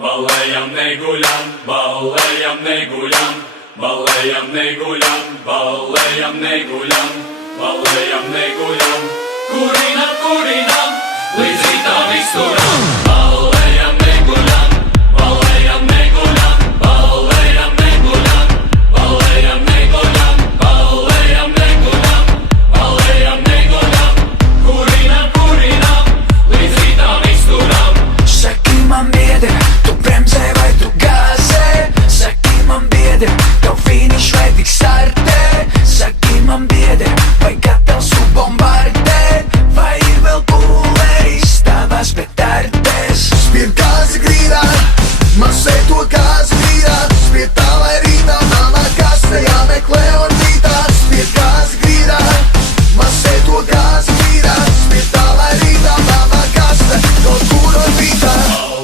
balējam neguļam, balējam neguļam, balējam neguļam, balējam neguļam, balējam neguļam, kurinam, kurinam, līdz rītam izturam. Balējam neguļam, balējam neguļam, balējam neguļam, balējam neguļam, balējam neguļam, balējam neguļam, kurinam, kurinam, līdz rītam izturam. Saki man biedri, tu bremzē vai tu gāzē? Saki man biedri, tev finišs vai tik startē? Saki man biedri, vai gatavs tu bombardēt? Vai ir vēl pulveris tavās petardēs? Spied gāzi grīdā, masē to gāzi grīdā. Spied tā, lai rītā manā kastē jāmeklē orbītā. Spied gāzi grīdā, masē to gāzi grīdā. Spied tā, lai rītā manā kastē kaut kur orbītā.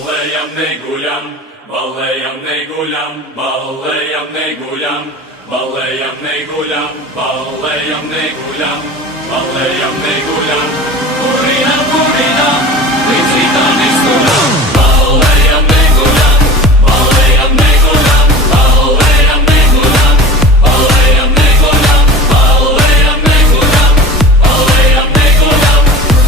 Balējam neguļam, balējam neguļam, balējam neguļam, balējam neguļam, balējam neguļam, balējam neguļam, kurinam, kurinam, līdz rītam izturam. Balējam neguļam, balējam neguļam, balējam neguļam, balējam neguļam, balējam neguļam, balējam neguļam,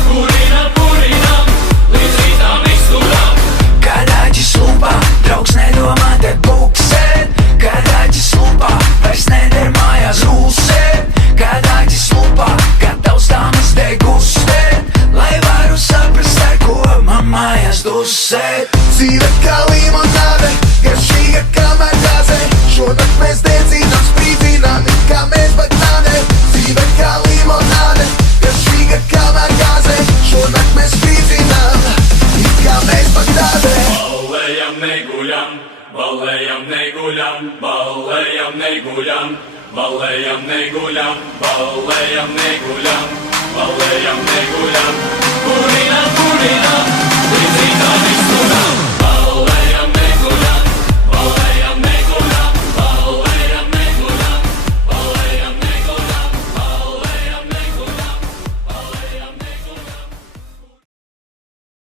kurinam, kurinam, līdz rītam izturam. Karāģis lumpā, draugs nedomā te buksēt. Karāģis lumpā, vairs neder mājās rūsēt. Karāģis lumpā, gatavs dāmas degustēt. Lai varu saprast, ar ko man mājās dusēt. Dzīve kā limonāde, garšīga kā margāze. Šonakt mēs dedzinām, sprīdzinām, it kā mēs bagnāde. Dzīve kā limonāde, garšīga kā margāze. Šonakt mēs sprīdzinām, it kā mēs bagnāde. Balējam neguļam, balējam neguļam, balējam neguļam, balējam neguļam, balējam neguļam, balējam neguļam, kurinam, kurinam,